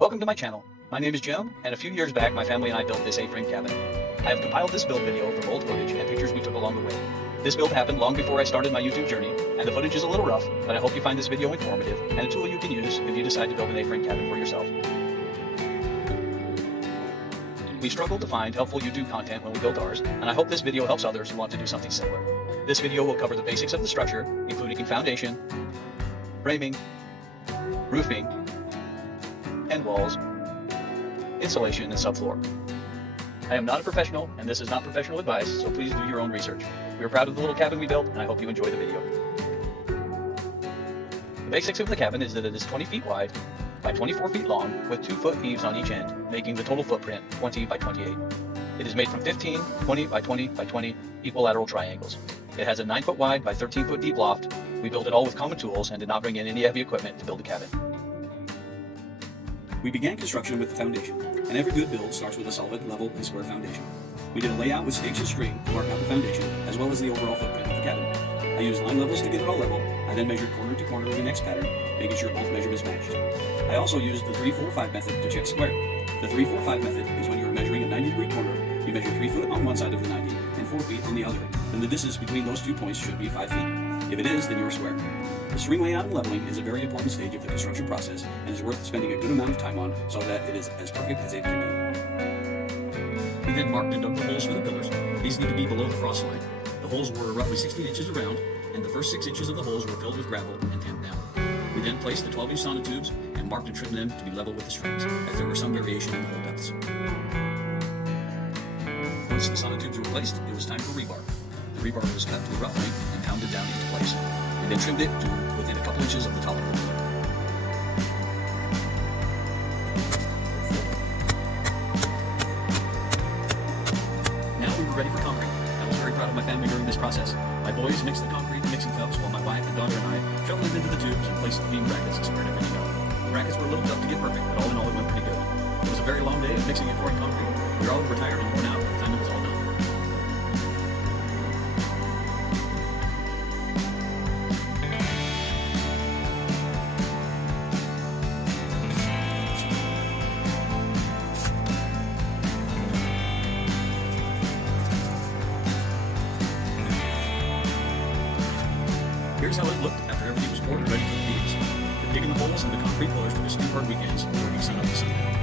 Welcome to my channel. My name is Jim, and a few years back my family and I built this A-frame cabin. I have compiled this build video from old footage and pictures we took along the way. This build happened long before I started my YouTube journey, and the footage is a little rough, but I hope you find this video informative and a tool you can use if you decide to build an A-frame cabin for yourself. We struggled to find helpful YouTube content when we built ours, and I hope this video helps others who want to do something similar. This video will cover the basics of the structure, including foundation, framing, roofing, end walls, insulation, and subfloor. I am not a professional, and this is not professional advice, so please do your own research. We are proud of the little cabin we built, and I hope you enjoy the video. The basics of the cabin is that it is 20 feet wide by 24 feet long, with 2-foot eaves on each end, making the total footprint 20 by 28. It is made from 15, 20 by 20 by 20 equilateral triangles. It has a 9-foot wide by 13-foot deep loft. We built it all with common tools and did not bring in any heavy equipment to build the cabin. We began construction with the foundation, and every good build starts with a solid, level, and square foundation. We did a layout with stakes and string to mark out the foundation, as well as the overall footprint of the cabin. I used line levels to get it all level. I then measured corner to corner of the next pattern, making sure both measurements matched. I also used the 3-4-5 method to check square. The 3-4-5 method is when you are measuring a 90-degree corner, you measure 3 feet on one side of the 90 and 4 feet on the other, and the distance between those 2 points should be 5 feet. If it is, then you are square. The string layout and leveling is a very important stage of the construction process and is worth spending a good amount of time on so that it is as perfect as it can be. We then marked and dug the holes for the pillars. These need to be below the frost line. The holes were roughly 16 inches around, and the first 6 inches of the holes were filled with gravel and tamped down. We then placed the 12-inch sonotubes and marked and trimmed them to be level with the strings, as there were some variation in the hole depths. Once the sonotubes were placed, it was time for rebar. The rebar was cut to a rough length and pounded down into place. We then trimmed it to within a couple inches of the top of the pillar. Now we were ready for concrete. I was very proud of my family during this process. My boys mixed the concrete in mixing cups while my wife and daughter and I shoveled it into the tubes and placed the beam brackets and squared everything up. The brackets were a little tough to get perfect, but all in all it went pretty good. It was a very long day of mixing and pouring concrete. We were all tired and worn out by the time it was all done. Here's how it looked after everything was poured and ready for the beams. The digging the holes and the concrete pillars took us 2 hard weekends, working sun up to sundown.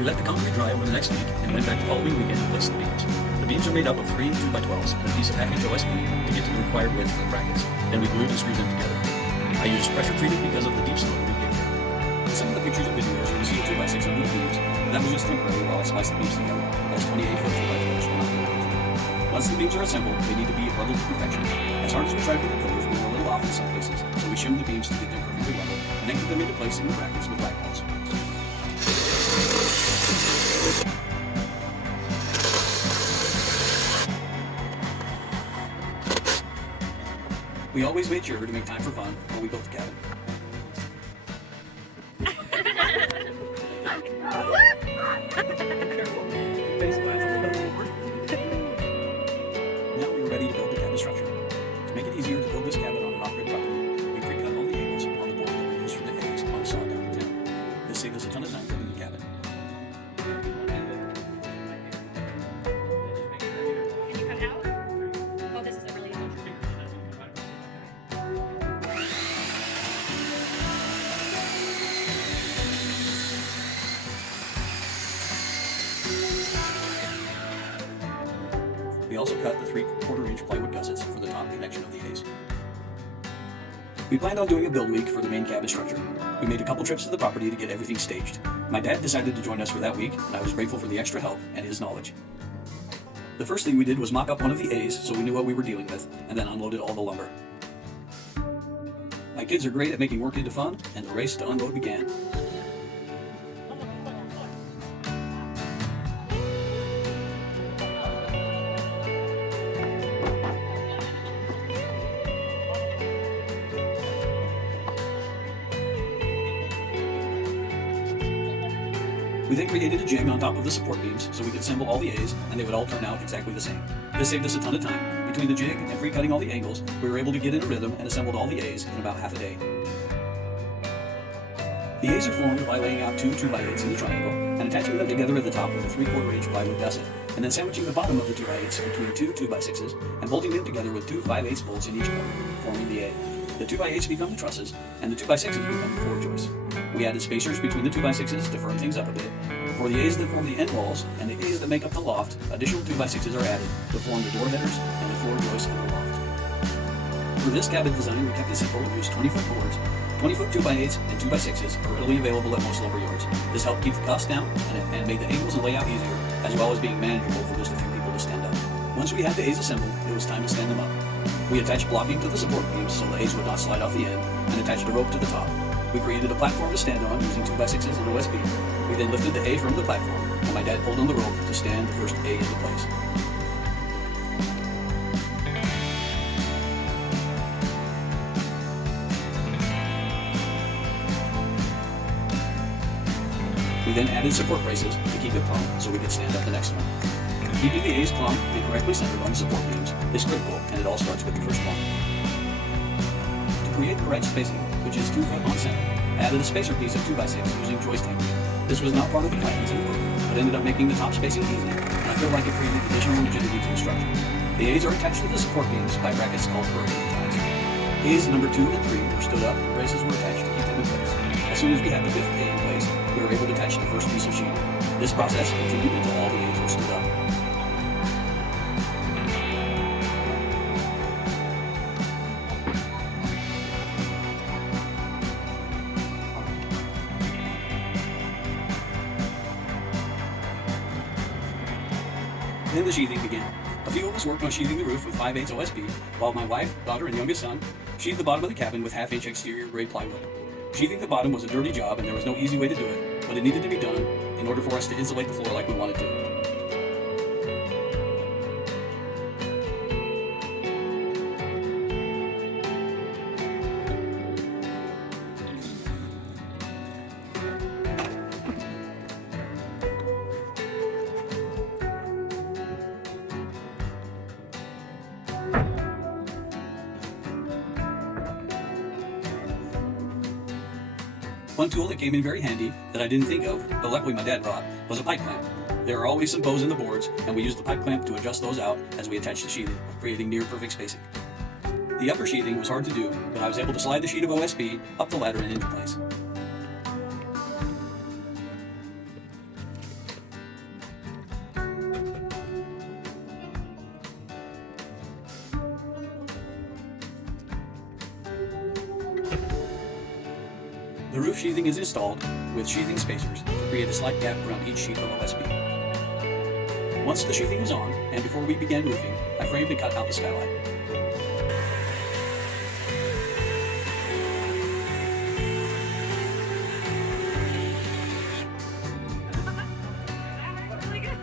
We let the concrete dry over the next week and went back the following weekend to place the beams. The beams are made up of 3 2x12s and a piece of package OSB to get to the required width for the brackets. Then we glued and screwed them together. I used pressure treated because of the deep snow we get here. In some of the pictures and videos, you see a 2x6 under the beams, but that was just temporary while I sliced the beams together, as 28-foot 2x12s were not going to. Once the beams are assembled, they need to be leveled to perfection. As hard as we tried with the pillars, we were a little off in some places, so we shimmed the beams to get them perfectly level, and anchored them into place in the brackets with light bolts. We always made sure to make time for fun while we built the cabin. Now we were ready to build the cabin structure. To make it easier to build this cabin on an off-grid property, we pre-cut all the angles on the board that were used for the eggs on a saw down in town. This saved us a ton of time building the cabin. Can you cut it out? Oh, this is a really good. We also cut the 3/4-inch plywood gussets for the top connection of the A's. We planned on doing a build week for the main cabin structure. We made a couple trips to the property to get everything staged. My dad decided to join us for that week, and I was grateful for the extra help and his knowledge. The first thing we did was mock up one of the A's so we knew what we were dealing with, and then unloaded all the lumber. My kids are great at making work into fun, and the race to unload began. We then created a jig on top of the support beams so we could assemble all the A's and they would all turn out exactly the same. This saved us a ton of time. Between the jig and pre-cutting all the angles, we were able to get in a rhythm and assembled all the A's in about half a day. The A's are formed by laying out two 2x8s in a triangle and attaching them together at the top with a 3/4 inch plywood gusset, and then sandwiching the bottom of the 2x8s between two 2x6s and bolting them together with two 5/8 bolts in each corner, forming the A. The 2x8s become the trusses, and the 2x6s become the floor joists. We added spacers between the 2x6s to firm things up a bit. For the A's that form the end walls and the A's that make up the loft, additional 2x6s are added to form the door headers and the floor joists of the loft. For this cabin design, we kept it simple and used 20-foot boards. 20-foot 2x8s and 2x6s are readily available at most lumber yards. This helped keep the cost down and made the angles and layout easier, as well as being manageable for just a few people to stand up. Once we had the A's assembled, it was time to stand them up. We attached blocking to the support beams so the A's would not slide off the end, and attached a rope to the top. We created a platform to stand on using 2x6s and OSB. We then lifted the A from the platform, and my dad pulled on the rope to stand the first A into place. We then added support braces to keep it plumb so we could stand up the next one. Keeping the A's plumb and correctly centered on the support beams is critical, and it all starts with the first one. To create the right spacing, which is 2 foot on center, I added a spacer piece of 2x6 using joist anchors. This was not part of the plans in the book, but ended up making the top spacing easy, and I feel like it created additional rigidity to the structure. The A's are attached to the support beams by brackets called perforating ties. A's number 2 and 3 were stood up and braces were attached to keep them in place. As soon as we had the 5th A in place, we were able to attach the first piece of sheeting. This process continued until all the A's were stood up. Then the sheathing began. A few of us worked on sheathing the roof with 5/8 OSB, while my wife, daughter, and youngest son sheathed the bottom of the cabin with 1/2 inch exterior grade plywood. Sheathing the bottom was a dirty job and there was no easy way to do it, but it needed to be done in order for us to insulate the floor like we wanted to. One tool that came in very handy that I didn't think of, but luckily my dad brought, was a pipe clamp. There are always some bows in the boards, and we used the pipe clamp to adjust those out as we attached the sheathing, creating near perfect spacing. The upper sheathing was hard to do, but I was able to slide the sheet of OSB up the ladder and into place. The roof sheathing is installed with sheathing spacers to create a slight gap around each sheet of OSB. Once the sheathing was on, and before we began roofing, I framed and cut out the skylight. Really good.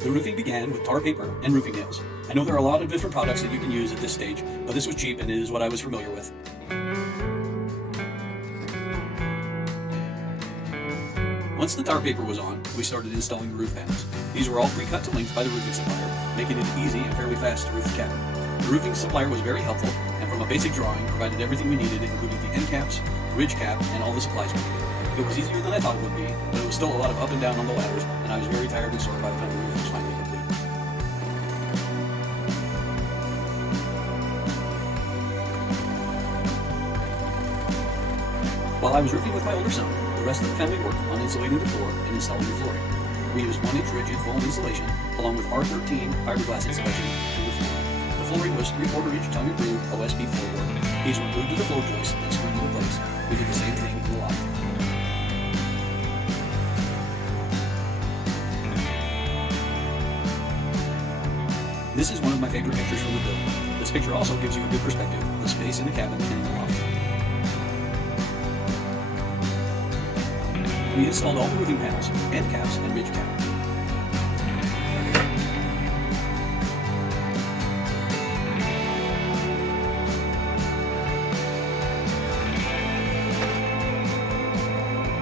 The roofing began with tar paper and roofing nails. I know there are a lot of different products that you can use at this stage, but this was cheap and it is what I was familiar with. Once the tar paper was on, we started installing the roof panels. These were all pre-cut to length by the roofing supplier, making it easy and fairly fast to roof the cabin. The roofing supplier was very helpful, and from a basic drawing, provided everything we needed, including the end caps, ridge cap, and all the supplies we needed. It was easier than I thought it would be, but it was still a lot of up and down on the ladders, and I was very tired and sore by the time the roof was finally complete. While I was roofing with my older son, the rest of the family worked on insulating the floor and installing the flooring. We used 1-inch rigid foam insulation, along with R13 fiberglass insulation to the floor. The flooring was 3/4 inch tongue and groove OSB floorboard. These were glued to the floor joists and screwed into place. We did the same thing in the loft. This is one of my favorite pictures from the build. This picture also gives you a good perspective of the space in the cabin and in the loft. We installed all the roofing panels, end caps, and ridge cap.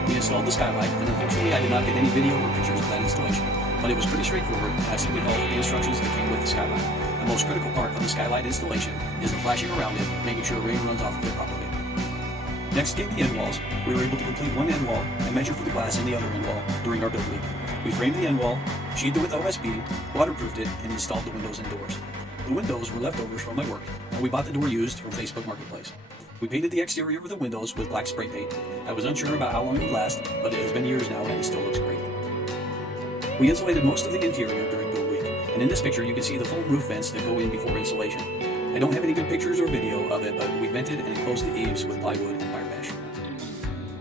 We installed the skylight, and unfortunately I did not get any video or pictures of that installation, but it was pretty straightforward, and I simply followed the instructions that came with the skylight. The most critical part of the skylight installation is the flashing around it, making sure rain runs off of it properly. Next came the end walls. We were able to complete one end wall and measure for the glass in the other end wall during our build week. We framed the end wall, sheathed it with OSB, waterproofed it, and installed the windows and doors. The windows were leftovers from my work, and we bought the door used from Facebook Marketplace. We painted the exterior of the windows with black spray paint. I was unsure about how long it would last, but it has been years now and it still looks great. We insulated most of the interior during build week, and in this picture you can see the full roof vents that go in before insulation. I don't have any good pictures or video of it, but we vented and enclosed the eaves with plywood and wire mesh.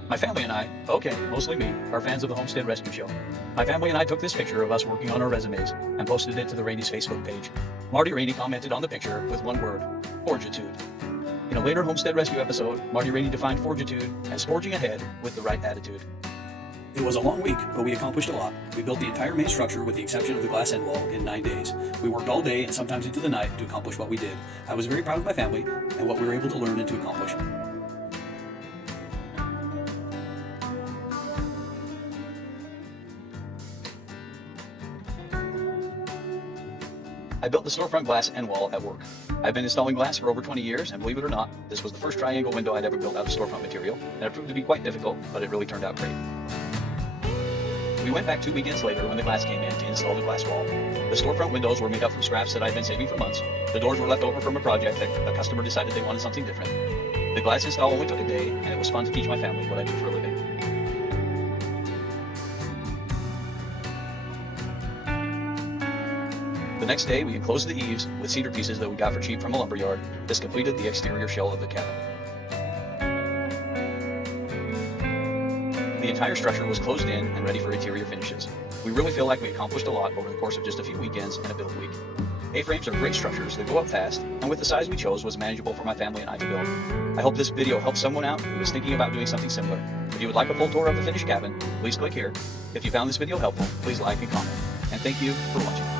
My family and I, mostly me, are fans of the Homestead Rescue Show. My family and I took this picture of us working on our resumes and posted it to the Rainey's Facebook page. Marty Rainey commented on the picture with one word, fortitude. In a later Homestead Rescue episode, Marty Rainey defined fortitude as forging ahead with the right attitude. It was a long week, but we accomplished a lot. We built the entire main structure with the exception of the glass end wall in 9 days. We worked all day and sometimes into the night to accomplish what we did. I was very proud of my family and what we were able to learn and to accomplish. I built the storefront glass end wall at work. I've been installing glass for over 20 years, and believe it or not, this was the first triangle window I'd ever built out of storefront material, and it proved to be quite difficult, but it really turned out great. We went back 2 weekends later when the glass came in to install the glass wall. The storefront windows were made up from scraps that I'd been saving for months. The doors were left over from a project that a customer decided they wanted something different. The glass install only took a day, and it was fun to teach my family what I do for a living. The next day, we enclosed the eaves with cedar pieces that we got for cheap from a lumberyard. This completed the exterior shell of the cabin. The entire structure was closed in and ready for interior finishes. We really feel like we accomplished a lot over the course of just a few weekends and a build week. A-frames are great structures that go up fast, and with the size we chose was manageable for my family and I to build. I hope this video helps someone out who is thinking about doing something similar. If you would like a full tour of the finished cabin, please click here. If you found this video helpful, please like and comment. And thank you for watching.